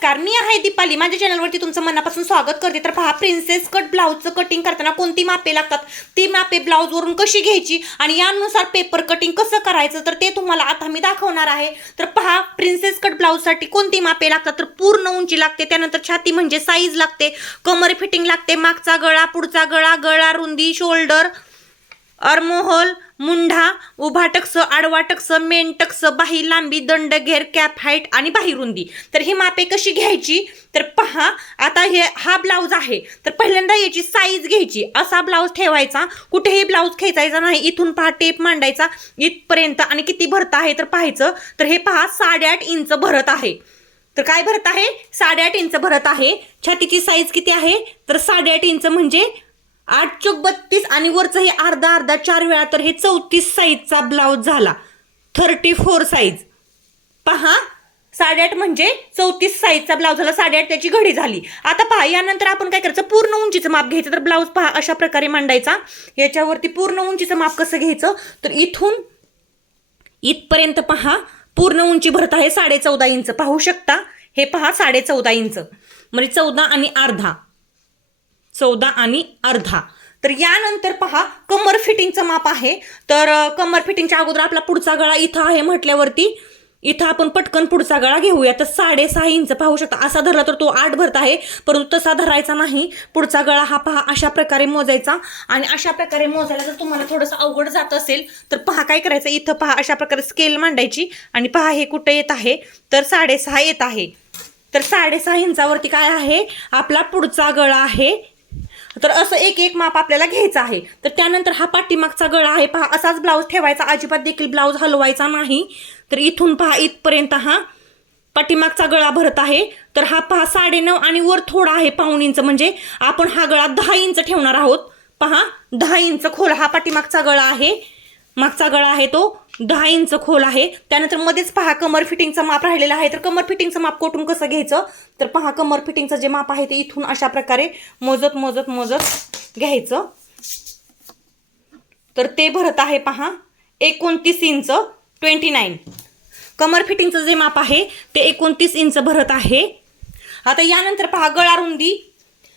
नमस्कार, मी आहे दीपाली. माझ्या चॅनलवरती तुमचं मनापासून स्वागत करते. तर पहा, प्रिन्सेस कट ब्लाउजचं कटिंग करताना कोणती मापे लागतात, ती मापे ब्लाउजवरून कशी घ्यायची आणि यानुसार पेपर कटिंग कसं करायचं, तर ते तुम्हाला आता मी दाखवणार आहे. तर पहा, प्रिन्सेस कट ब्लाउजसाठी कोणती मापे लागतात, तर पूर्ण उंची लागते, त्यानंतर छाती म्हणजे साईज लागते, कमर फिटिंग लागते, मागचा गळा, पुढचा गळा, गळा रुंदी, शोल्डर, आर्महोल, मुंढा, उभा टक्स, आडवा टक्स, मेन टक्स, बाही लांबी, दंडघेर, कॅप हाईट आणि बाही रुंदी. तर ही मापे कशी घ्यायची, तर पहा, आता हा ब्लाऊज आहे, तर पहिल्यांदा याची साईज घ्यायची. असा ब्लाऊज ठेवायचा, कुठेही ब्लाऊज खेचायचा नाही. इथून पहा, टेप मांडायचा इथपर्यंत आणि किती भरत आहे तर पाहायचं. तर हे पहा, 8.5 इंच भरत आहे. तर काय भरत आहे, 8.5 इंच भरत आहे. छातीची साईज किती आहे, तर 8.5 इंच म्हणजे 8 चौक 32 आणि वरचं हे अर्धा अर्धा 4 वेळा, तर हे 34 साईजचा ब्लाऊज झाला. 34 साईज पहा, 8.5 म्हणजे 34 साईजचा ब्लाऊज झाला. 8.5 त्याची घडी झाली. आता पहा, यानंतर आपण काय करायचं, पूर्ण उंचीचं माप घ्यायचं. तर ब्लाऊज पहा अशा प्रकारे मांडायचा. याच्यावरती पूर्ण उंचीचं माप कसं घ्यायचं, तर इथून इथपर्यंत पहा, पूर्ण उंची भरत आहे 14.5 इंच. पाहू शकता, हे पहा 14.5 इंच म्हणजे 14 आणि अर्धा. तर यानंतर पहा, कमर फिटिंगचं माप आहे. तर कमर फिटिंगच्या अगोदर आपला पुढचा गळा इथं आहे म्हटल्यावरती इथं आपण पटकन पुढचा गळा घेऊया. तर 6.5 इंच पाहू शकता. असा धरला तर तो 8 भरत आहे, परंतु तसा धरायचा नाही. पुढचा गळा हा पहा अशा प्रकारे मोजायचा. आणि अशा प्रकारे मोजायला जर तुम्हाला थोडंसं अवघड जात असेल तर पहा काय करायचं, इथं पहा अशा प्रकारे स्केल मांडायची आणि पहा हे कुठे येत आहे, तर 6.5 येत आहे. तर 6.5 इंचावरती काय आहे, आपला पुढचा गळा आहे. तर असं एक एक माप आपल्याला घ्यायचं आहे. तर त्यानंतर हा पाठीमागचा गळा आहे. पहा, असाच ब्लाऊज ठेवायचा, अजिबात देखील ब्लाऊज हलवायचा नाही. तर इथून पहा इथपर्यंत हा पाठीमागचा गळा भरत आहे. तर हा पहा 9.5 आणि वर थोडा आहे 1.5 इंच, म्हणजे आपण हा गळा 10 इंच ठेवणार आहोत. पहा 10 इंच खोल हा पाठीमागचा गळा आहे. मागचा गळा आहे तो 10 इंच खोल आहे. त्यानंतर मध्येच पहा कमर फिटिंगचं माप राहिलेलं आहे. तर कमर फिटिंगचं माप कोठून कसं घ्यायचं, तर पहा कमर फिटिंगचं जे माप आहे ते इथून अशा प्रकारे मोजत मोजत मोजत घ्यायचं. तर ते भरत आहे पहा 29 इंच 29. कमर फिटिंगचं जे माप आहे ते 29 इंच भरत आहे. आता यानंतर पहा, गळा रुंदी,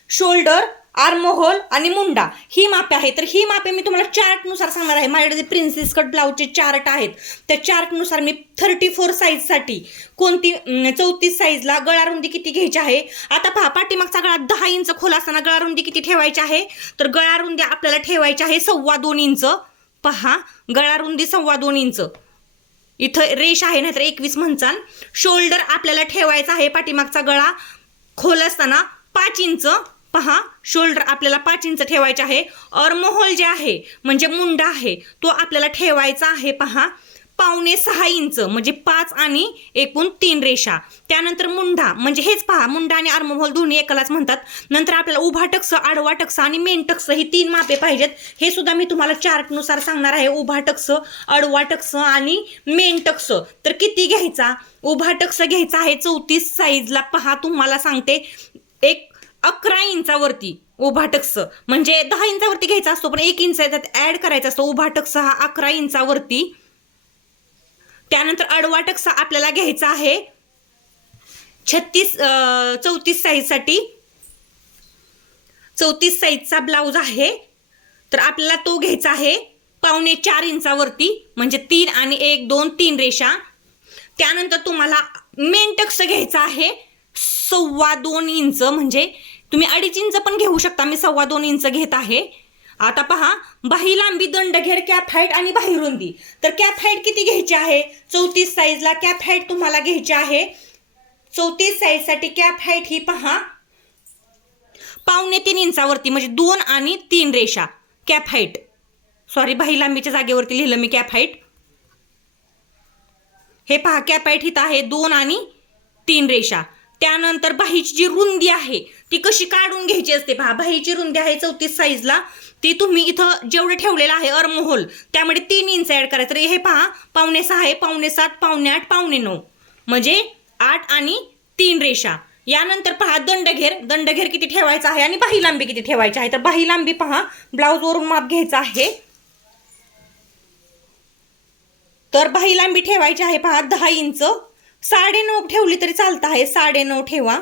शोल्डर, आर्महोल आणि मुंडा ही मापे आहे. तर ही मापे मी तुम्हाला चार्टनुसार सांगणार आहे. माझ्याकडे जे प्रिन्सेस कट ब्लाऊजचे चार्ट आहेत, त्या चार्टनुसार मी 34 साईजसाठी कोणती 34 साईजला गळा रुंदी किती घ्यायची आहे. आता पहा, पाठीमागचा गळा 10 इंच खोल असताना गळा रुंदी किती ठेवायची आहे, तर गळा रुंदी आपल्याला ठेवायची आहे 2.25 इंच. पहा, गळा रुंदी 2.25 इंच. इथं रेष आहे, नाहीतर 21 म्हणचाल. शोल्डर आपल्याला ठेवायचा आहे, पाठीमागचा गळा खोल असताना 5 इंच. पहा, शोल्डर आपल्याला 5 इंच ठेवायचे आहे. आर्महोल जे आहे म्हणजे मुंडा आहे, तो आपल्याला ठेवायचा आहे पहा 5.25 इंच, म्हणजे 5 आणि एकूण 3 रेषा. त्यानंतर मुंडा म्हणजे हेच पहा, मुंडा आणि आर्महोल दोन्ही एकालाच म्हणतात. नंतर आपल्याला उभा टक्स, आडवा टक्स आणि मेन टक्स ही 3 मापे पाहिजेत. हे सुद्धा मी तुम्हाला चार्टनुसार सांगणार आहे. उभा टक्स, आडवा टक्स आणि मेन टक्स तर किती घ्यायचा, उभा टक्स घ्यायचा आहे 34 साईजला. पहा, तुम्हाला सांगते, एक 11 इंचावरती उभा टक्स, म्हणजे 10 इंचावरती घ्यायचा असतो, पण 1 इंच त्यात ऍड करायचा असतो. उभा टक्स हा 11 इंचावरती. त्यानंतर आडवा टक्स आपल्याला घ्यायचा आहे 34 साईजसाठी. 34 साईजचा ब्लाऊज आहे, तर आपल्याला तो घ्यायचा आहे 3.25 इंचावरती, म्हणजे 3 आणि 1 2 3 रेषा. त्यानंतर तुम्हाला मेन टक्स घ्यायचा आहे 2.25 इंच, म्हणजे तुम्ही 2.5 इंच पण घेऊ शकता. मी 2.25 इंच घेत आहे. आता पहा, बाही लांबी, दंडघेर, कॅप हाईट आणि बाही रुंदी. तर कॅप हाईट किती घ्यायची आहे, 34 साईजला कॅप हाईट तुम्हाला घ्यायची आहे. 34 साईजसाठी कॅप हाईट ही पहा 2.25 इंचावरती, म्हणजे 2 आणि 3 रेषा कॅप हाईट. सॉरी, बाही लांबीच्या जागेवरती लिहिलं मी कॅप हाईट. हे पहा, कॅप हाईट हित आहे 2 आणि 3 रेषा. त्यानंतर बाहीची जी रुंदी आहे ती कशी काढून घ्यायची असते. पहा, बाहीची रुंदी आहे 34 साईजला. ती तुम्ही इथं जेवढं ठेवलेलं आहे आर्महोल, त्यामध्ये 3 इंच ऍड करायचं. तर हे पहा 5.6 आहे, 5.7, 5.8, 5.9, म्हणजे 8 आणि 3 रेषा. यानंतर पहा, दंडघेर किती ठेवायचा आहे आणि बाही लांबी किती ठेवायची आहे. तर बाही लांबी पहा, ब्लाऊज वरून माप घ्यायचं आहे. तर बाही लांबी ठेवायची आहे पहा 10 इंच. 9.5 ठेवली तरी चालतं आहे, 9.5 ठेवा.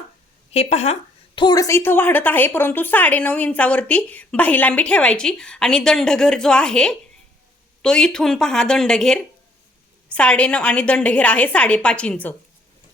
हे पहा थोडंसं इथं वाढत आहे, परंतु 9.5 इंचावरती बाही लांबी ठेवायची. आणि दंडघेर जो आहे तो इथून पहा, दंडघेर 9.5 आणि दंडघेर आहे 5.5 इंच.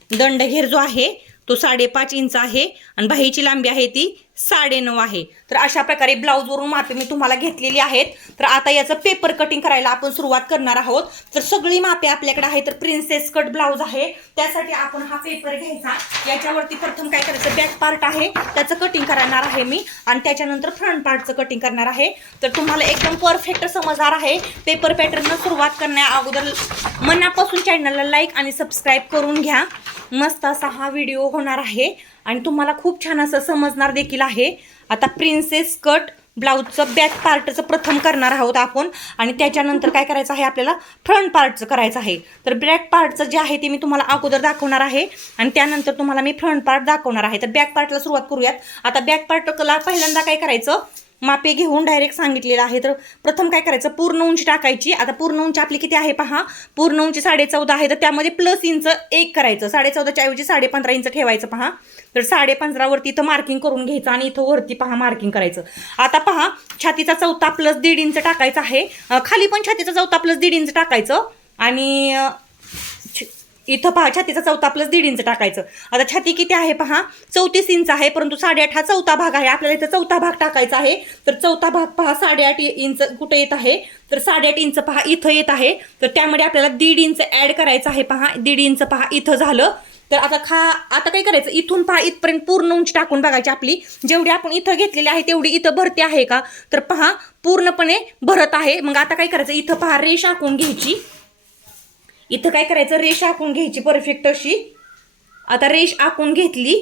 दंडघेर जो आहे तो 5.5 इंच आहे आणि बाहीची लांबी आहे ती 9.5 आहे. तर अशा प्रकारे ब्लाऊजवरून मापे मी तुम्हाला घेतलेली आहेत. तर आता याचं पेपर कटिंग करायला आपण सुरुवात करणार आहोत. तर सगळी मापे आपल्याकडे आहे. तर प्रिन्सेस कट ब्लाऊज आहे, त्यासाठी आपण हा पेपर घ्यायचा. याच्यावरती प्रथम काय करायचं, बॅक पार्ट आहे त्याचं कटिंग करणार आहे मी, आणि त्याच्यानंतर फ्रंट पार्टचं कटिंग करणार आहे. तर तुम्हाला एकदम परफेक्ट समजणार आहे. पेपर पॅटर्न सुरुवात करण्या अगोदर मनापासून चॅनलला लाईक आणि सबस्क्राईब करून घ्या. मस्त असा हा व्हिडिओ होणार आहे आणि तुम्हाला खूप छान असं समजणार देखील आहे. आता प्रिन्सेस कट ब्लाऊजचं बॅक पार्टचं प्रथम करणार आहोत आपण, आणि त्याच्यानंतर काय करायचं आहे, आपल्याला फ्रंट पार्टचं करायचं आहे. तर बॅक पार्टचं जे आहे ते मी तुम्हाला अगोदर दाखवणार आहे आणि त्यानंतर तुम्हाला मी फ्रंट पार्ट दाखवणार आहे. तर बॅक पार्टला सुरुवात करूयात. आता बॅक पार्टला पहिल्यांदा काय करायचं, मापे घेऊन डायरेक्ट सांगितलेलं आहे. तर प्रथम काय करायचं, पूर्ण उंची टाकायची. आता पूर्ण उंची आपली किती आहे पहा, पूर्ण उंची 14.5 आहे. तर त्यामध्ये प्लस इंच 1 करायचं, 14.5च्या ऐवजी 15.5 इंच ठेवायचं पहा. तर 15.5 वरती इथं मार्किंग करून घ्यायचं आणि इथं वरती पहा मार्किंग करायचं. आता पहा छातीचा चौथा प्लस 1.5 इंच टाकायचा आहे. खाली पण छातीचा चौथा प्लस 1.5 इंच टाकायचं आणि इथं पहा छातीचा चौथा प्लस 1.5 इंच टाकायचं. आता छाती किती आहे पहा, 34 इंच आहे, परंतु 8.5 हा चौथा भाग आहे. आपल्याला इथं चौथा भाग टाकायचा आहे. तर चौथा भाग पहा 8.5 इंच कुठे येत आहे, तर 8.5 इंच पहा इथं येत आहे. तर त्यामध्ये आपल्याला 1.5 इंच ऍड करायचं आहे पहा. 1.5 इंच पहा इथं झालं. तर आता काय करायचं, इथून पहा इथपर्यंत पूर्ण उंची टाकून बघायची आपली. जेवढी आपण इथं घेतलेली आहे तेवढी इथं भरती आहे का, तर पहा पूर्णपणे भरत आहे. मग आता काय करायचं, इथं पहा रेष आखून घ्यायची. इथं काय करायचं, रेष आखून घ्यायची परफेक्ट अशी. आता रेष आखून घेतली.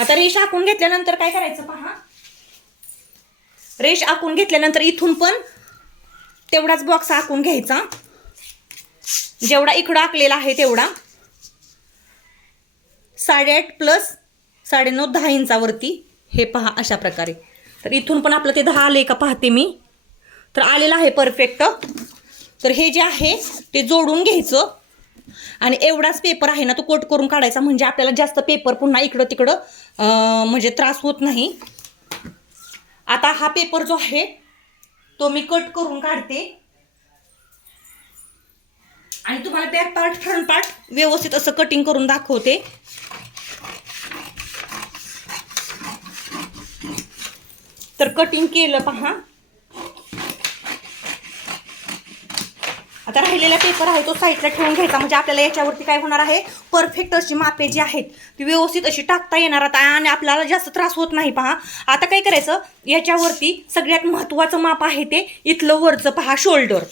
आता रेष आखून घेतल्यानंतर काय करायचं पहा, रेष आखून घेतल्यानंतर इथून पण तेवढाच बॉक्स आखून घ्यायचा, जेवढा इकडं आखलेला आहे तेवढा. 8.5 प्लस 9.5 10 इंचावरती हे पहा अशा प्रकारे. तर इथून पण आपलं ते 10 आले का पाहते मी. तर आलेलं आहे परफेक्ट. तर हे जे आहे ते जोडून घ्यायचं आणि एवढाच पेपर आहे ना तो कट करून काढायचा, म्हणजे आपल्याला जास्त पेपर पुन्हा इकडं तिकडं म्हणजे त्रास होत नाही. आता हा पेपर जो आहे तो मी कट करून काढते आणि तुम्हाला बॅक पार्ट फ्रंट पार्ट व्यवस्थित असं कटिंग करून दाखवते. तर कटिंग केलं पहा. आता राहिलेला पेपर आहे तो साईडला ठेवून घ्यायचा, म्हणजे आपल्याला याच्यावरती काय होणार आहे, परफेक्ट अशी मापे जी आहेत ती व्यवस्थित अशी टाकता येणार आणि आपल्याला जास्त त्रास होत नाही पहा. आता काय करायचं, याच्यावरती सगळ्यात महत्त्वाचं माप आहे ते इथलं वरचं पहा, शोल्डर.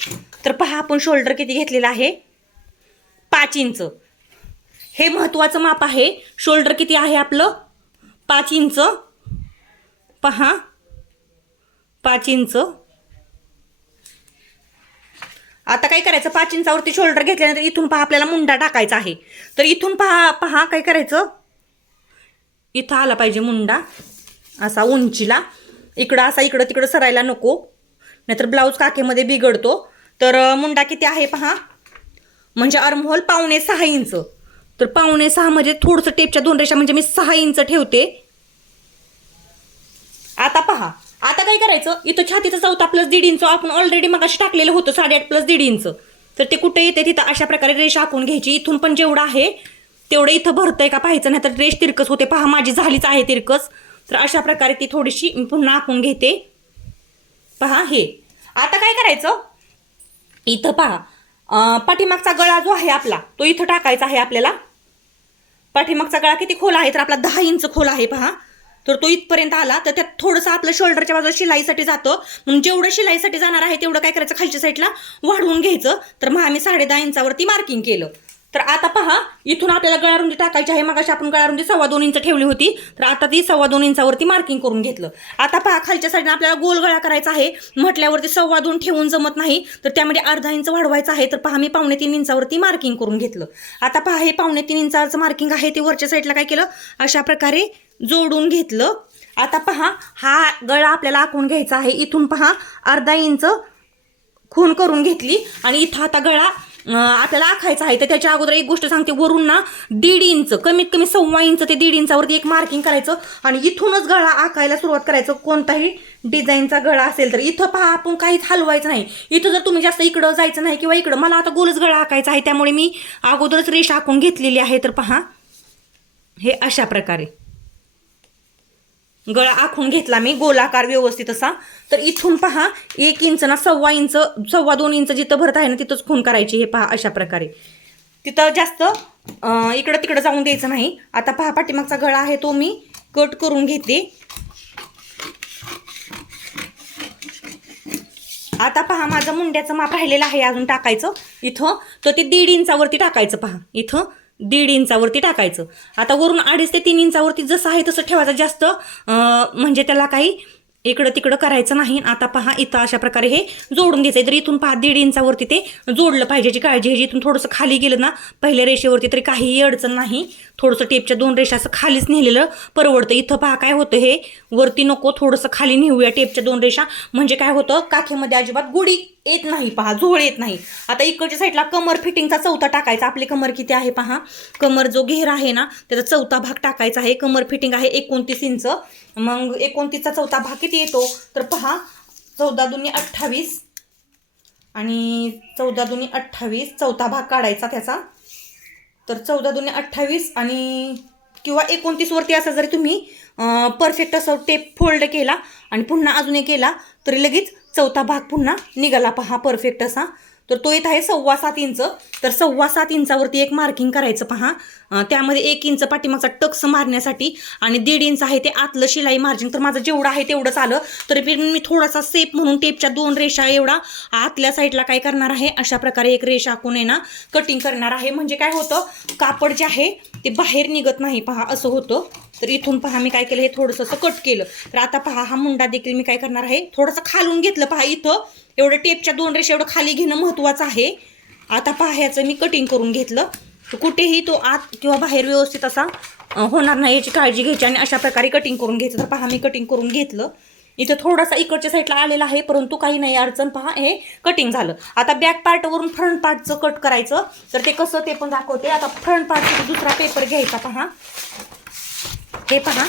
तर पहा आपण शोल्डर किती घेतलेलं आहे, 5 इंच. हे महत्त्वाचं माप आहे. शोल्डर किती आहे आपलं, 5 इंच पहा, 5 इंच. आता काय करायचं, 5 इंचावरती शोल्डर घेतल्यानंतर इथून पहा आपल्याला मुंडा टाकायचा आहे. तर इथून पहा काय करायचं, इथं आला पाहिजे मुंडा असा उंचीला. इकडं असा इकडं तिकडं सरायला नको, नाहीतर ब्लाऊज काखेमध्ये बिघडतो. तर मुंडा किती आहे पहा, म्हणजे आर्महोल 5.5 इंच. तर 5.5 म्हणजे थोडंसं टेपच्या 2 रेषा, म्हणजे मी 6 इंच ठेवते. आता पहा, आता काय करायचं, इथं छातीचा चौथा प्लस 1.5 इंच आपण ऑलरेडी मगाशी टाकलेलं होतं 8.5 प्लस 1.5 इंच. तर ते कुठे येते तिथं अशा प्रकारे रेष आखून घ्यायची. इथून पण जेवढं आहे तेवढं इथं भरतंय का पाहायचं, नाही तर रेष तिरकस होते. पहा माझी झालीच आहे तिरकस. तर अशा प्रकारे ती थोडीशी पुन्हा आखून घेते पहा. हे आता काय करायचं, इथं पहा पाठीमागचा गळा जो आहे आपला तो इथं टाकायचा आहे आपल्याला. पाठीमागचा गळा किती खोल आहे, तर आपला 10 इंच खोल आहे पहा. तर तो इथपर्यंत आला. तर त्यात थोडंसं आपलं शोल्डरच्या बाजूला शिलाईसाठी जातं, म्हणून जेवढं शिलाईसाठी जाणार आहे तेवढं काय करायचं, खालच्या साईडला वाढवून घ्यायचं. तर मग आम्ही 10.5 इंचावरती मार्किंग केलं. तर आता पहा इथून आपल्याला गळारुंदी टाकायची आहे. मगाशी आपण गळारुंदी 2.25 इंच ठेवली होती, तर आता ती 2.25 इंचावरती मार्किंग करून घेतलं. आता पहा खालच्या साईडने आपल्याला गोल गळा करायचा आहे. म्हटल्यावरती 2.25 ठेवून जमत नाही, तर त्यामध्ये अर्धा इंच वाढवायचं आहे. तर पहा मी 2.25 इंचावरती मार्किंग करून घेतलं. आता पहा हे 2.25 इंचाचं मार्किंग आहे ते वरच्या साईडला काय केलं, अशा प्रकारे जोडून घेतलं. आता पहा हा गळा आपल्याला आखून घ्यायचा आहे. इथून पहा अर्धा इंच खूण करून घेतली आणि इथं आता गळा आपल्याला आखायचं आहे तर त्याच्या अगोदर एक गोष्ट सांगते, वरून ना 1.5 इंच, कमीत कमी 1.25 इंच ते 1.5 इंचावरती एक मार्किंग करायचं आणि इथूनच गळा आखायला सुरुवात करायचं. कोणताही डिझाईनचा गळा असेल तर इथं पहा आपण काहीच हलवायचं नाही. इथं जर तुम्ही जास्त इकडं जायचं नाही किंवा इकडं, मला आता गोलच गळा आखायचा आहे त्यामुळे मी अगोदरच रेषा आखून घेतलेली आहे. तर पहा हे अशा प्रकारे गळा आखून घेतला मी गोलाकार व्यवस्थित असा. तर इथून पहा 1 इंच ना 1.25 इंच, 1.25-2 इंच जिथं भरत आहे ना तिथंच खून करायची. हे पहा अशा प्रकारे, तिथं जास्त इकडं तिकडं जाऊन द्यायचं नाही. आता पहा पाठीमागचा गळा आहे तो मी कट करून घेते. आता पहा माझं मुंड्याचं माप राहिलेलं आहे अजून टाकायचं इथं, तर ते 1.5 इंचावरती टाकायचं. पहा इथं 1.5 इंचावरती टाकायचं. आता वरून 2.5 ते 3 इंचावरती जसं आहे तसं ठेवायचं, जास्त म्हणजे त्याला काही इकडं तिकडं करायचं नाही. आता पहा इथं अशा प्रकारे हे जोडून घ्यायचं. तर इथून पहा 1.5 इंचावरती ते जोडलं पाहिजे, याची काळजी घ्यायची. इथून थोडंसं खाली गेलं ना पहिल्या रेषेवरती तरी काहीही अडचण नाही. थोडंसं टेपच्या 2 रेषा असं खालीच नेलेलं परवडतं. इथं पहा काय होतं, हे वरती नको, थोडंसं खाली नेऊया टेपच्या 2 रेषा, म्हणजे काय होतं काखेमध्ये अजिबात गुढी येत नाही. पहा झोळ येत नाही. आता इकडच्या साईडला कमर फिटिंगचा चौथा टाकायचा. आपली कमर किती आहे पहा, कमर जो घेर आहे ना त्याचा चौथा भाग टाकायचा आहे. कमर फिटिंग आहे 29 इंच. मग 29चा चौथा भाग किती येतो तर पहा 14 दुनी 28 आणि 14 दुनी 28 चौथा भाग काढायचा त्याचा. तर 14 दुनी 28 आणि किंवा 29 वरती असं जरी तुम्ही परफेक्ट असं टेप फोल्ड केला आणि पुन्हा अजून एक केला तरी लगेच चौथा भाग पुन्हा निघाला. पहा परफेक्ट असा. तर तो येत आहे 7.25 इंच. तर 7.25 इंचावरती एक मार्किंग करायचं. पहा त्यामध्ये 1 इंच पाठीमागचा टक्स मारण्यासाठी आणि 1.5 इंच आहे ते आतलं शिलाई मार्जिन. तर माझं जेवढं आहे तेवढंच आलं. तरी मी थोडासा सेप म्हणून टेपच्या 2 रेषा एवढा आतल्या साईडला काय करणार आहे, अशा प्रकारे एक रेषा आखून आहे ना कटिंग करणार आहे. म्हणजे काय होतं, कापड जे आहे ते बाहेर निघत नाही. पहा असं होतं. तर इथून पहा मी काय केलं, हे थोडंसं असं कट केलं. तर आता पहा हा मुंडा देखील मी काय करणार आहे, थोडंसं खालून घेतलं. पहा इथं एवढं टेपच्या 2 रेषा एवढं खाली घेणं महत्त्वाचं आहे. आता पहा ह्याचं मी कटिंग करून घेतलं. तर कुठेही तो आत किंवा बाहेर व्यवस्थित असा होणार नाही याची काळजी घ्यायची आणि अशा प्रकारे कटिंग करून घ्यायचं. तर पहा मी कटिंग करून घेतलं. इथं थोडासा इकडच्या साईडला आलेला आहे परंतु काही नाही अडचण. पहा हे कटिंग झालं. आता बॅक पार्टवरून फ्रंट पार्टचं कट करायचं. तर ते कसं ते पण दाखवते. आता फ्रंट पार्टसाठी दुसरा पेपर घ्यायचा. पहा हे पहा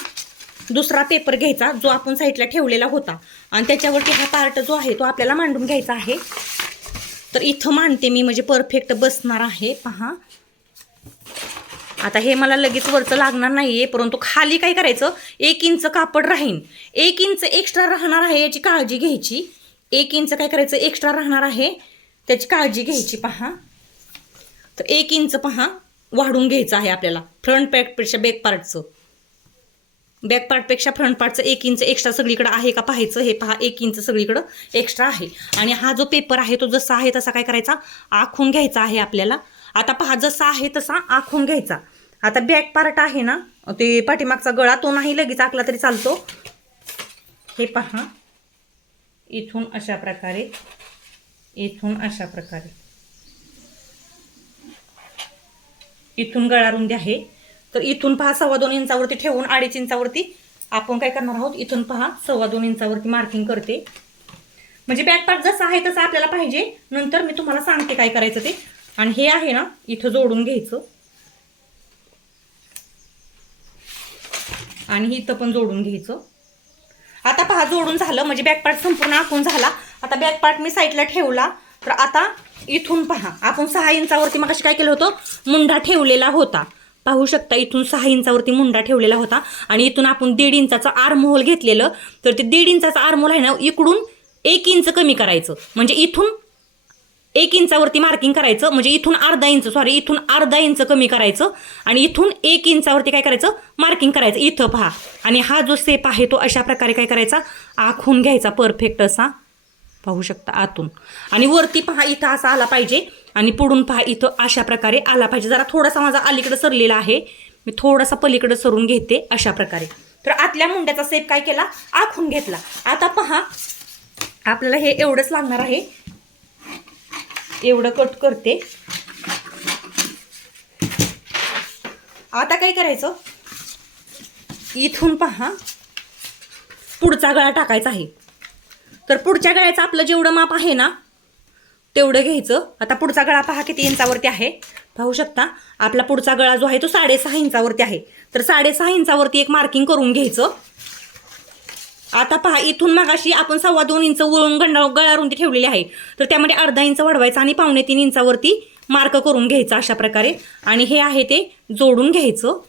दुसरा पेपर घ्यायचा जो आपण साईडला ठेवलेला होता आणि त्याच्यावरती हा पार्ट जो आहे तो आपल्याला मांडून घ्यायचा आहे. तर इथं मांडते मी म्हणजे परफेक्ट बसणार आहे. पहा आता हे मला लगेच वरचं लागणार नाहीये परंतु खाली काय करायचं, 1 इंच कापड राहीन, 1 इंच एक्स्ट्रा राहणार आहे याची काळजी घ्यायची. 1 इंच काय करायचं एक्स्ट्रा राहणार आहे त्याची काळजी घ्यायची. पहा तर 1 इंच पहा वाढून घ्यायचं आहे आपल्याला फ्रंट पार्टपेक्षा बॅक पार्टचं. बॅक पार्टपेक्षा फ्रंट पार्टचं 1 इंच एक्स्ट्रा सगळीकडे आहे का पाहायचं. हे पहा 1 इंच सगळीकडं एक्स्ट्रा आहे. आणि हा जो पेपर आहे तो जसा आहे तसा काय करायचा, आखून घ्यायचा आहे आपल्याला. आता पहा जसा आहे तसा आखून घ्यायचा. आता बॅक पार्ट आहे ना ते पाठीमागचा गळा तो नाही लगेच आखला तरी चालतो. हे पहा इथून अशा प्रकारे, इथून अशा प्रकारे, इथून गळा रुंदी आहे. तर इथून पहा 2.25 इंचावरती ठेवून 2.5 इंचावरती आपण काय करणार आहोत, इथून पहा 2.25 इंचावरती मार्किंग करते. म्हणजे बॅक पार्ट जसा आहे तसा आपल्याला पाहिजे. नंतर मी तुम्हाला सांगते काय करायचं ते. आणि हे आहे ना इथं जोडून घ्यायचं आणि इथं पण जोडून घ्यायचं. आता पहा जोडून झालं म्हणजे बॅक पार्ट संपूर्ण आखून झाला. आता बॅक पार्ट मी साईडला ठेवला. तर आता इथून पहा आपण 6 इंचावरती मग काय केलं होतं, मुंडा ठेवलेला होता. पाहू शकता इथून 6 इंचावरती मुंडा ठेवलेला होता आणि इथून आपण 1.5 इंचाचा आर्म होल घेतलेलं. तर ते 1.5 इंचाचा आर्म होल आहे ना इकडून 1 इंच कमी करायचं. म्हणजे इथून 1 इंचावरती मार्किंग करायचं. म्हणजे इथून इथून अर्धा इंच कमी करायचं आणि इथून 1 इंचावरती काय करायचं मार्किंग करायचं. इथं पहा आणि हा जो सेप आहे तो अशा प्रकारे काय करायचा, आखून घ्यायचा परफेक्ट असा. पाहू शकता आतून. आणि वरती पहा इथं असा आला पाहिजे आणि पुढून पहा इथं अशा प्रकारे आला पाहिजे. जरा थोडासा माझा अलीकडे सरलेला आहे, मी थोडासा पलीकडे सरून घेते अशा प्रकारे. तर आतल्या मुंड्याचा सेप काय केला, आखून घेतला. आता पहा आपल्याला हे एवढंच लागणार आहे. एवढं कट करते. आता काय करायचं, इथून पहा पुढचा गळा टाकायचा आहे. तर पुढच्या गळ्याचं आपलं जेवढं माप आहे ना तेवढं घ्यायचं. आता पुढचा गळा पहा किती इंचावरती आहे, पाहू शकता. आपला पुढचा गळा जो आहे तो 6.5 इंचावरती आहे. तर 6.5 इंचावरती एक मार्किंग करून घ्यायचं. आता पहा, इथून मागाशी आपण 2.25 इंच वळून गळा रुंदी ठेवलेली आहे, तर त्यामध्ये अर्धा इंच वाढवायचा आणि 2.25 इंचावरती मार्क करून घ्यायचं अशा प्रकारे. आणि हे आहे ते जोडून घ्यायचं.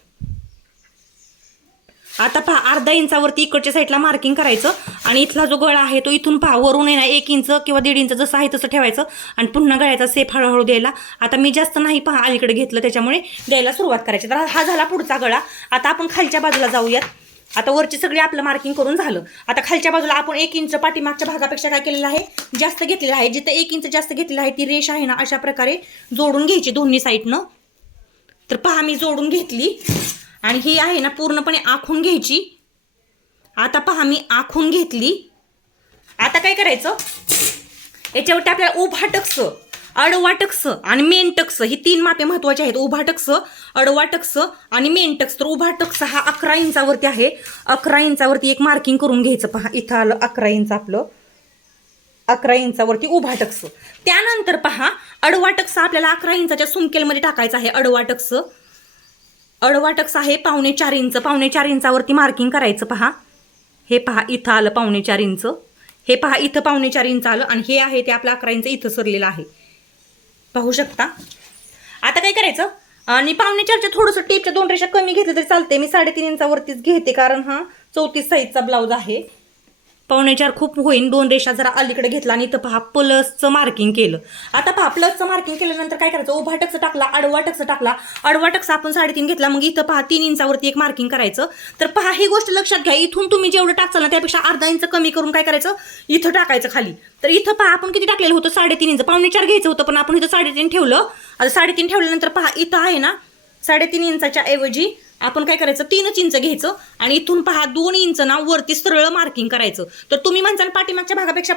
आता पहा, अर्धा इंचावरती इकडच्या साईडला मार्किंग करायचं आणि इथला जो गळा आहे तो इथून पहा वरून आहे ना 1 इंच किंवा 1.5 इंच जसं आहे तसं ठेवायचं आणि पुन्हा गळ्याचा सेप हळूहळू द्यायला. आता मी जास्त नाही पहा अलीकडे घेतलं, त्याच्यामुळे द्यायला सुरुवात करायची. तर हा झाला पुढचा गळा. आता आपण खालच्या बाजूला जाऊयात. आता वरची सगळी आपलं मार्किंग करून झालं. आता खालच्या बाजूला आपण 1 इंच पाठीमागच्या भागापेक्षा काय केलेलं आहे, जास्त घेतलेलं आहे. जिथं 1 इंच जास्त घेतलेलं आहे ती रेष आहे ना अशा प्रकारे जोडून घ्यायची दोन्ही साईडनं. तर पहा, मी जोडून घेतली आणि ही आहे ना पूर्णपणे आखून घ्यायची. आता पहा, मी आखून घेतली. आता काय करायचं, याच्यावरती आपल्याला उभा टक्स, आडवा टक्स आणि मेन टक्स ही 3 मापे महत्वाचे आहेत. उभा टक्स, आडवा टक्स आणि मेन टक्स. तर उभा टक्स हा 11 इंचावरती आहे. 11 इंचावरती एक मार्किंग करून घ्यायचं. पहा, इथं आलं 11 इंच आपलं. 11 इंचावरती उभा टक्स. त्यानंतर पहा, आडवा टक्स आपल्याला 11 इंचाच्या सुमकेलमध्ये टाकायचा आहे. आडवा टक्स आहे 4.25 इंच. 4.25 इंचावरती मार्किंग करायचं. पहा, हे पहा इथं आलं 4.25 इंच. हे पहा इथं 4.25 इंच आलं आणि हे आहे ते आपलं 11 इंच इथं सरलेलं आहे, पाहू शकता. आता काय करायचं, आणि 4.25च्या थोडंसं टेपच्या 2 रेषा कमी घेतली तरी चालते. मी 3.5 इंचावरतीच घेते कारण हा 34 साईजचा ब्लाऊज आहे. 4.25 खूप होईल. 2 रेषा जरा अलीकडे घेतला आणि इथं पहा प्लसचं मार्किंग केलं. आता पहा, प्लसचं मार्किंग केल्यानंतर काय करायचं, उभा टक्स टाकला, आडवा टक्स टाकला. आडवा टक्स आपण 3.5 घेतला. मग इथं पहा 3 इंचावरती एक मार्किंग करायचं. तर पहा, ही गोष्ट लक्षात घ्या, इथून तुम्ही जेवढं टाकचाल ना त्यापेक्षा अर्धा इंच कमी करून काय करायचं, इथं टाकायचं खाली. तर इथं पहा आपण किती टाकलेलं होतं, 3.5 इंच. 4.25 घ्यायचं होतं पण आपण इथं 3.5 ठेवलं. आता 3.5 ठेवल्यानंतर पहा, इथं आहे ना 3.5 इंचाच्या ऐवजी आपण काय करायचं, 3 इंच घ्यायचं आणि इथून पहा 2 इंच ना वरती सरळ मार्किंग करायचं. तर तुम्ही म्हणताल पाठीमागच्या भागापेक्षा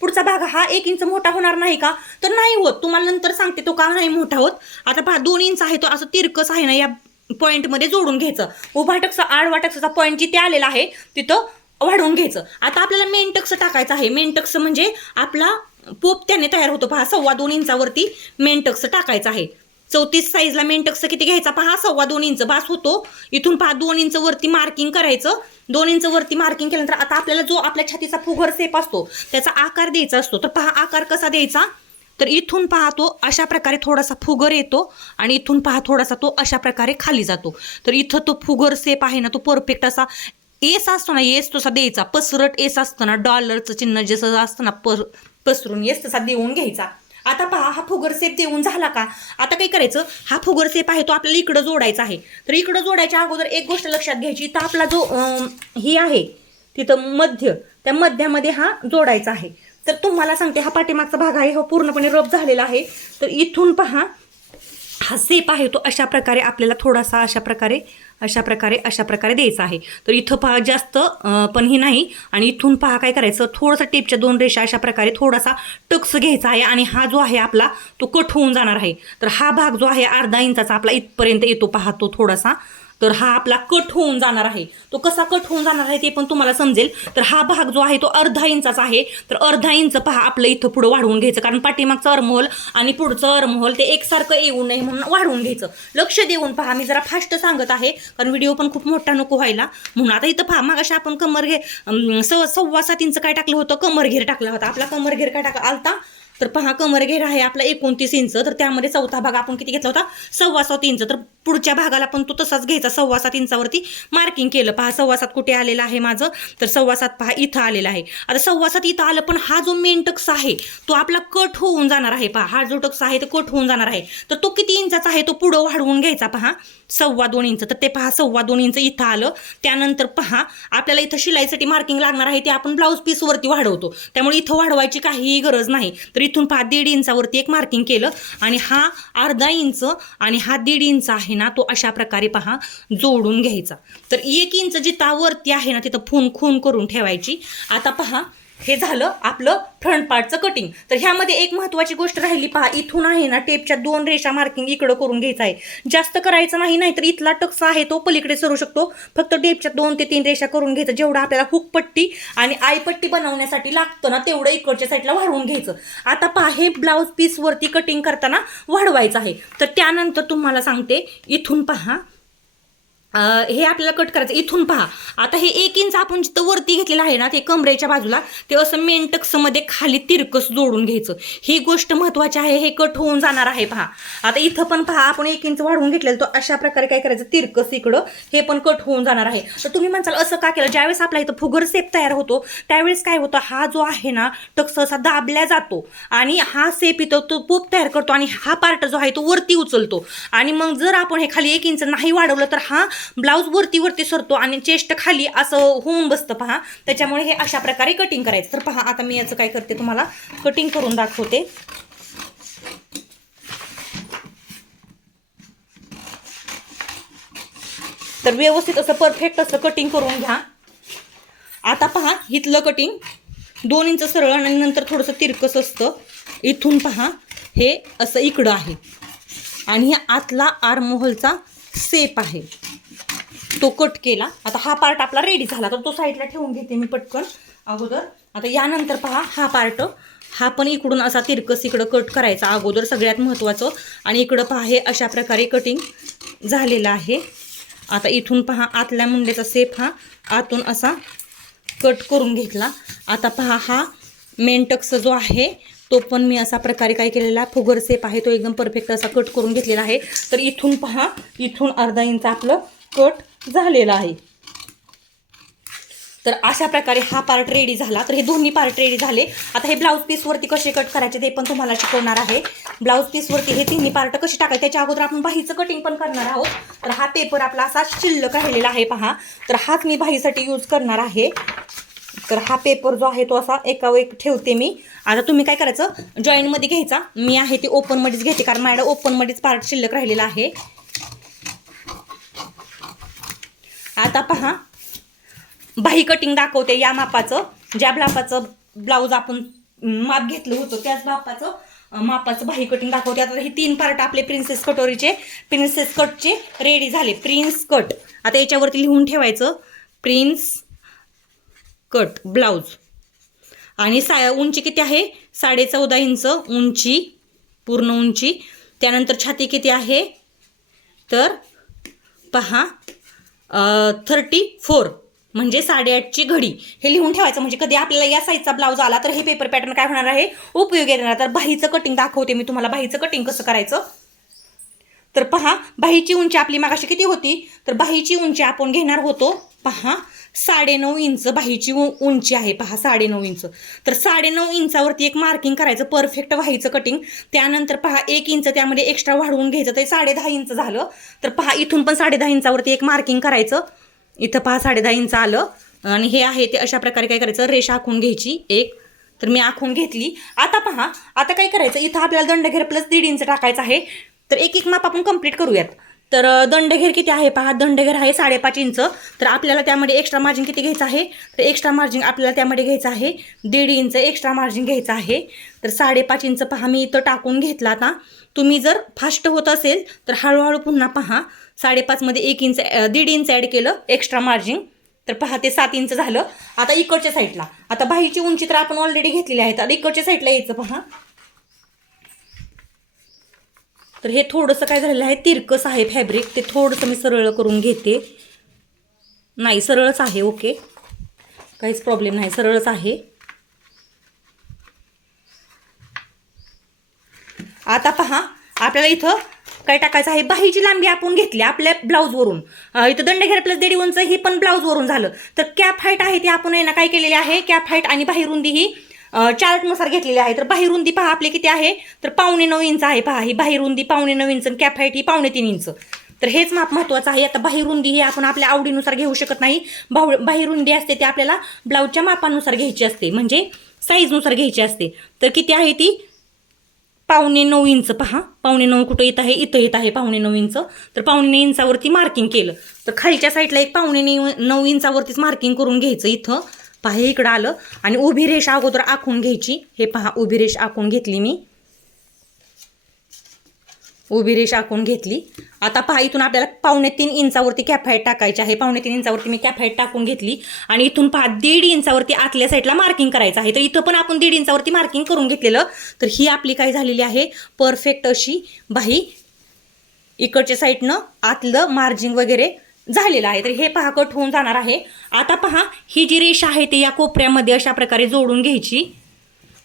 पुढचा भाग हा 1 इंच मोठा होणार नाही का, तर नाही होत. तुम्हाला नंतर सांगते तो का नाही मोठा होत. आता पहा 2 इंच आहे तो असं तिरकस आहे ना या पॉईंटमध्ये जोडून घ्यायचं. उभा टक्स आडवा टक्सचा पॉईंट जिथे आलेला आहे तिथं वाढवून घ्यायचं. आता आपल्याला मेन टक्स टाकायचा आहे. मेन टक्स म्हणजे आपला पोप त्याने तयार होतो. पहा 2.25 इंचावरती मेन टक्स टाकायचा आहे. 34 साईजला मेन टक्स किती घ्यायचा पहा, 2.25 इंच बास होतो. इथून पहा 2 इंच वरती मार्किंग करायचं. 2 इंच वरती मार्किंग केल्यानंतर आता आपल्याला जो आपल्या छातीचा फुगर सेप असतो त्याचा आकार द्यायचा असतो. तर पहा आकार कसा द्यायचा, तर इथून पहा तो अशा प्रकारे थोडासा फुगर येतो आणि इथून पहा थोडासा तो अशा प्रकारे खाली जातो. तर इथं तो फुगर सेप आहे ना तो परफेक्ट असा एस असतो ना, एस तसा द्यायचा. पसरट एस असतं ना, डॉलरचं चिन्ह जसं असतं ना पसरून एस तसा देऊन घ्यायचा. आता पहा हा फुगर सेप देऊन झाला का, आता काय करायचं, हा फुगर सेप आहे तो आपल्याला इकडं जोडायचा आहे. तर इकडं जोडायच्या अगोदर एक गोष्ट लक्षात घ्यायची, तर आपला जो ही आहे तिथं मध्य, त्या मध्यामध्ये हा जोडायचा आहे. तर तुम्हाला सांगते हा पाठीमागचा भाग आहे हो पूर्णपणे रफ झालेला आहे. तर इथून पहा हा सेप आहे तो अशा प्रकारे आपल्याला थोडासा अशा प्रकारे द्यायचा आहे. तर इथं पहा जास्त पण ही नाही आणि इथून पहा काय करायचं, थोडंसं टेपच्या 2 रेषा अशा प्रकारे थोडासा टक्स घ्यायचा आहे आणि हा जो आहे आपला तो कट होऊन जाणार आहे. तर हा भाग जो आहे अर्धा इंचाचा आपला इथपर्यंत येतो पहा तो थोडासा. तर हा आपला कट होऊन जाणार आहे. तो कसा कट होऊन जाणार आहे ते पण तुम्हाला समजेल. तर हा भाग जो आहे तो अर्धा इंचाचा आहे. तर अर्धा इंच पहा आपलं इथं पुढं वाढवून घ्यायचं, कारण पाठीमागचं अर्महोल आणि पुढचं अर्महोल ते एकसारखं येऊ नये म्हणून वाढवून घ्यायचं. लक्ष देऊन पहा, मी जरा फास्ट सांगत आहे कारण व्हिडिओ पण खूप मोठा नको व्हायला म्हणून. आता इथं पहा मागाशी आपण कमरघेर 7.25 इंच काय टाकलं होतं, कमरघेर टाकला होता. आपला कमरघेर काय टाकला आलता, तर पहा कमरघेर आहे आपला 29 इंच. तर त्यामध्ये चौथा भाग आपण किती घेतला होता, 7.25 इंच. तर पुढच्या भागाला पण तो तसाच घ्यायचा. 7.25 इंचावरती मार्किंग केलं. पहा 7.25 कुठे आलेला आहे माझं, तर 7.25 पहा इथं आलेला आहे. आता 7.25 इथं आलं, पण हा जो मेन टक्स आहे तो आपला कट होऊन जाणार आहे. पहा हा जो टक्स आहे तो कट होऊन जाणार आहे. तर तो किती इंचाचा आहे तो पुढं वाढवून घ्यायचा. पहा 2.25 इंच. तर ते पहा 2.25 इंच इथं आलं. त्यानंतर पहा आपल्याला इथं शिलाईसाठी मार्किंग लागणार आहे ते आपण ब्लाऊज पीसवरती वाढवतो, त्यामुळे इथं वाढवायची काहीही गरज नाही. तर इथून पहा 1.5 इंचावरती एक मार्किंग केलं आणि हा अर्धा इंच आणि हा 1.5 इंच आहे ना तो अशा प्रकारे पहा जोडून घ्यायचा. तर 1 इंच जिथं वरती आहे ना तिथं खून करून ठेवायची. आता पहा हे झालं आपलं फ्रंट पार्टचं कटिंग. तर ह्यामध्ये एक महत्त्वाची गोष्ट राहिली पहा, इथून आहे ना टेपच्या 2 रेषा मार्किंग इकडं करून घ्यायचं आहे. जास्त करायचं नाही, नाहीतर इथला टक्स आहे तो पलीकडे सरू शकतो. फक्त टेपच्या 2 ते 3 रेषा करून घ्यायचं. जेवढं आपल्याला हुक पट्टी आणि आईपट्टी बनवण्यासाठी लागतं ना तेवढं इकडच्या साईडला वाढवून घ्यायचं. आता पहा हे ब्लाऊज पीसवरती कटिंग करताना वाढवायचं आहे. तर त्यानंतर तुम्हाला सांगते, इथून पहा हे आपल्याला कट करायचं. इथून पहा आता हे 1 इंच आपण जिथं वरती घेतलेलं आहे ना ते कमरेच्या बाजूला ते असं मेन टक्समध्ये खाली तिरकस जोडून घ्यायचं. ही गोष्ट महत्त्वाची आहे. हे कट होऊन जाणार आहे पहा. आता इथं पण पहा आपण 1 इंच वाढवून घेतलेलं, तो अशा प्रकारे काय करायचं तिरकस इकडं हे पण कट होऊन जाणार आहे. तर तुम्ही म्हणसाल असं का केलं? ज्यावेळेस आपला इथं फुगर सेप तयार होतो त्यावेळेस काय होतं, हा जो आहे ना टक्स असा दाबल्या जातो आणि हा सेप इथं तो पोप तयार करतो आणि हा पार्ट जो आहे तो वरती उचलतो. आणि मग जर आपण हे खाली 1 इंच नाही वाढवलं तर हा ब्लाऊज वरती सरतो आणि चेस्ट खाली असं होऊन बसतं पहा. त्याच्यामुळे हे अशा प्रकारे कटिंग करायचं. तर पहा आता मी याचं काय करते तुम्हाला कटिंग करून दाखवते. तर व्यवस्थित असं परफेक्ट असं कटिंग करून घ्या. आता पहा इथलं कटिंग 2 इंच सरळ आणि नंतर थोडंसं तिरकस असतं. इथून पहा हे असं इकडं आहे आणि आतला आर्महोलचा सेप आहे तो कट केला. आता हा पार्ट आपला रेडी झाला, तर तो साईडला ठेवून घेते मी पटकन अगोदर. आता यानंतर पहा हा पार्ट हा पण इकडून असा तिरकस इकडं कट करायचा अगोदर सगळ्यात महत्त्वाचं. आणि इकडं पहा हे अशा प्रकारे कटिंग झालेलं आहे. आता इथून पहा आतल्या मुंडेचा सेप हा आतून असा कट करून घेतला. आता पहा हा मेन टक्स जो आहे तो पण मी असा प्रकारे काय केलेला फुगर सेप आहे तो एकदम परफेक्ट असा कट करून घेतलेला आहे. तर इथून पहा इथून अर्धा इंच आपलं कट झालेला आहे. तर अशा प्रकारे हा पार्ट रेडी झाला. तर हे दोन्ही पार्ट रेडी झाले. आता हे ब्लाऊज पीसवरती कसे कट करायचे ते पण तुम्हाला शिकवणार आहे. ब्लाऊज पीसवरती हे तिन्ही पार्ट कसे टाकायचे त्याच्या अगोदर आपण बाहीचं कटिंग पण करणार आहोत. तर हा पेपर आपला असा शिल्लक राहिलेला आहे पहा. तर हाच मी बाहीसाठी यूज करणार आहे. तर हा पेपर जो आहे तो असा एकावर एक ठेवते मी. आता तुम्ही काय करायचं जॉईंटमध्ये घ्यायचा. मी आहे ते ओपनमध्येच घेते कारण माझ्या ओपनमध्येच पार्ट शिल्लक राहिलेला आहे. आता पहा बाही कटिंग दाखवते या मापाचं. ज्या मापाचं ब्लाऊज आपण माप घेतलं होतं त्याच मापाचं बाही कटिंग दाखवते. आता हे 3 पार्ट आपले प्रिन्सेस कटोरीचे प्रिन्सेस कटचे रेडी झाले. प्रिन्स कट आता याच्यावरती लिहून ठेवायचं प्रिन्स कट ब्लाऊज. आणि उंची किती आहे 14.5 इंच उंची पूर्ण उंची. त्यानंतर छाती किती आहे तर पहा 34 म्हणजे 8.5ची घडी. हे लिहून ठेवायचं म्हणजे कधी आपल्याला या साईजचा ब्लाऊज आला तर हे पेपर पॅटर्न काय होणार आहे उपयोगी येणार. तर बाहीचं कटिंग दाखवते मी तुम्हाला बाहीचं कटिंग कसं करायचं. तर पहा बाहीची उंची आपली मागाशी किती होती तर बाहीची उंची आपण घेणार होतो पहा 9.5 इंच बाहीची उंची आहे पहा 9.5 इंच. तर 9.5 इंचावरती एक मार्किंग करायचं परफेक्ट बाहीचं कटिंग. त्यानंतर पहा 1 इंच त्यामध्ये एक्स्ट्रा वाढवून घ्यायचं ते 10.5 इंच झालं. तर पहा इथून पण 10.5 इंचावरती एक मार्किंग करायचं. इथं पहा 10.5 इंच आलं आणि हे आहे ते अशा प्रकारे काय करायचं रेषा आखून घ्यायची एक. तर मी आखून घेतली. आता पहा आता काय करायचं इथं आपल्याला दंडघेर प्लस 1.5 इंच टाकायचं आहे. तर एक माप आपण कंप्लीट करूयात. तर दंडघेर किती आहे पहा दंडघेर आहे 5.5 इंच. तर आपल्याला त्यामध्ये एक्स्ट्रा मार्जिन किती घ्यायचं आहे तर एक्स्ट्रा मार्जिन आपल्याला त्यामध्ये घ्यायचं आहे 1.5 इंच एक्स्ट्रा मार्जिन घ्यायचं आहे. तर 5.5 इंच पहा मी इथं टाकून घेतला. आता तुम्ही जर फास्ट होत असेल तर हळूहळू पुन्हा पहा 5.5 मध्ये 1 इंच 1.5 इंच ॲड केलं एक्स्ट्रा मार्जिन. तर पहा ते 7 इंच झालं. आता इकडच्या साईडला आता बाहीची उंची तर आपण ऑलरेडी घेतलेली आहे. तर इकडच्या साईडला यायचं पहा. तर हे थोडंसं काय झालेलं आहे तिरकस आहे फॅब्रिक ते थोडंसं मी सरळ करून घेते. नाही सरळच आहे ओके काहीच प्रॉब्लेम नाही सरळच आहे. आता पहा आपल्याला इथं काय टाकायचं आहे बाहीची लांबी आपण घेतली आपल्या ब्लाऊजवरून. इथं दंडघेर प्लस 1.5 इंच ही पण ब्लाऊजवरून झालं. तर कॅप हाईट आहे ती आपण आहे ना काय केलेली आहे कॅप हाईट आणि बाही रुंदी ही चार्टनुसार घेतलेली आहे. तर बाही रुंदी पहा आपली किती आहे तर 9.5 इंच आहे पहा. ही बाही रुंदी 9.5 इंच आणि कॅप हाईट ही 3.5 इंच. तर हेच माप महत्त्वाचं आहे. आता बाही रुंदी ही आपण आपल्या आवडीनुसार घेऊ शकत नाही. बाही रुंदी असते ती आपल्याला ब्लाऊजच्या मापानुसार घ्यायची असते म्हणजे साईजनुसार घ्यायची असते. तर किती आहे ती 9.5 इंच पहा 9.5 कुठं येत आहे इथं येत आहे 9.5 इंच. तर 9.5 इंचावरती मार्किंग केलं. तर खालच्या साईडला एक 9.5 इंचावरतीच मार्किंग करून घ्यायचं इथं पहा हे इकडं आलं आणि उभी रेष अगोदर आखून घ्यायची. हे पहा उभी रेष आखून घेतली मी, उभी रेष आखून घेतली. आता पहा इथून आपल्याला 3.25 इंचावरती कॅफाईट टाकायची आहे. 3.25 इंचावरती मी कॅफाईट टाकून घेतली आणि इथून पहा 1.5 इंचावरती आतल्या साईडला मार्किंग करायचं आहे. तर इथं पण आपण 1.5 इंचावरती मार्किंग करून घेतलेलं. तर ही आपली काय झालेली आहे, परफेक्ट अशी बाही इकडच्या साईडनं आतलं मार्जिन वगैरे झालेलं आहे. तर हे पहा कट होऊन जाणार आहे. आता पहा ही जी रेषा आहे ती या कोपऱ्यामध्ये अशा प्रकारे जोडून घ्यायची.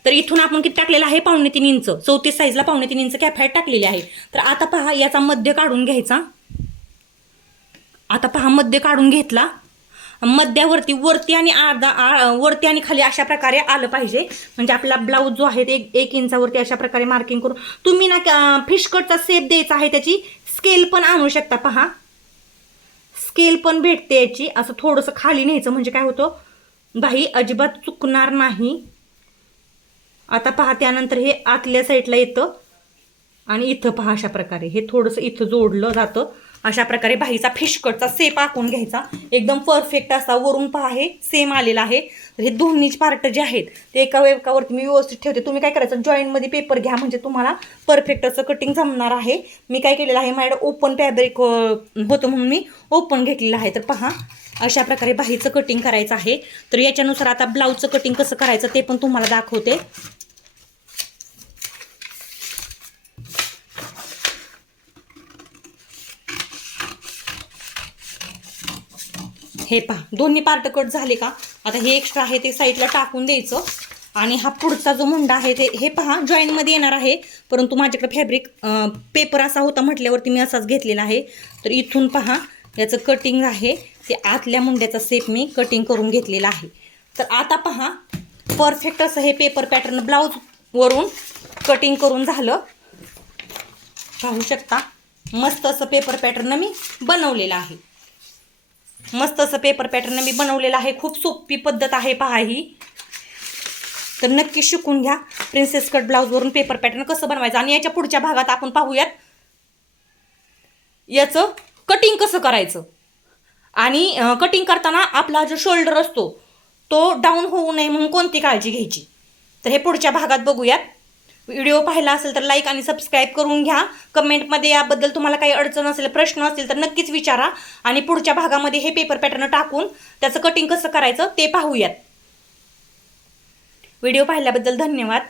तर इथून आपण किती टाकलेलं आहे, 3.25 इंच, 34 साईजला 3.25 इंच कॅफाईट टाकलेली आहे. तर आता पहा याचा मध्य काढून घ्यायचा. आता पहा मध्य काढून घेतला. मध्यावरती वरती आणि वरती आणि खाली अशा प्रकारे आलं पाहिजे. म्हणजे आपला ब्लाऊज जो आहे ते 1 इंचावरती अशा प्रकारे मार्किंग करून तुम्ही ना फिश कटचा शेप द्यायचा आहे. त्याची स्केल पण आणू शकता. पहा स्केल पण भेटते याची. असं थोडंसं खाली न्यायचं म्हणजे काय होतं, बाही अजिबात चुकणार नाही. आता पहा त्यानंतर हे आतल्या साईडला येतं आणि इथं पहा अशा प्रकारे हे थोडंसं इथं जोडलं जातं. अशा प्रकारे बाहीचा फिश कटचा शेप आखून घ्यायचा. एकदम परफेक्ट असा. वरून पहा हे सेम आलेला आहे. तर हे दोन्ही पार्ट जे आहेत ते एकावरती मी व्यवस्थित ठेवते. तुम्ही काय करायचं, जॉईंटमध्ये पेपर घ्या म्हणजे तुम्हाला परफेक्ट असं कटिंग जमणार आहे. मी काय केलेलं आहे, माझ्याकडे ओपन फॅब्रिक होतं म्हणून मी ओपन घेतलेलं आहे. तर पहा अशा प्रकारे बाहीचं कटिंग करायचं आहे. तर याच्यानुसार आता ब्लाऊजचं कटिंग कसं करायचं ते पण तुम्हाला दाखवते. हे पहा दोन्ही पार्ट कट झाले का. आता हे एक्स्ट्रा आहे ते साईडला टाकून द्यायचं आणि हा पुढचा जो मुंडा आहे ते हे पहा जॉईनमध्ये येणार आहे. परंतु माझ्याकडे फॅब्रिक पेपर असा होता म्हटल्यावरती मी असाच घेतलेला आहे. तर इथून पहा याचं कटिंग आहे ते आतल्या मुंड्याचा शेप मी कटिंग करून घेतलेला आहे. तर आता पहा परफेक्ट असं हे पेपर पॅटर्न ब्लाऊजवरून कटिंग करून झालं. पाहू शकता मस्त असं पेपर पॅटर्न मी बनवलेलं आहे. मस्त असं पेपर पॅटर्न मी बनवलेलं आहे. खूप सोपी पद्धत आहे पहा ही. तर नक्की शिकून घ्या प्रिन्सेस कट ब्लाऊजवरून पेपर पॅटर्न कसं बनवायचं. आणि याच्या पुढच्या भागात आपण पाहूयात याचं कटिंग कसं करायचं. आणि कटिंग करताना आपला जो शोल्डर असतो तो डाऊन होऊ नये म्हणून कोणती काळजी घ्यायची. तर हे पुढच्या भागात बघूयात. व्हिडिओ पाहिला असेल तर लाईक आणि सबस्क्राईब करून घ्या. कमेंटमध्ये याबद्दल तुम्हाला काही अडचण असेल, प्रश्न असतील तर नक्कीच विचारा. आणि पुढच्या भागामध्ये हे पेपर पॅटर्न टाकून त्याचं कटिंग कसं करायचं ते पाहूयात. व्हिडिओ पाहिल्याबद्दल धन्यवाद.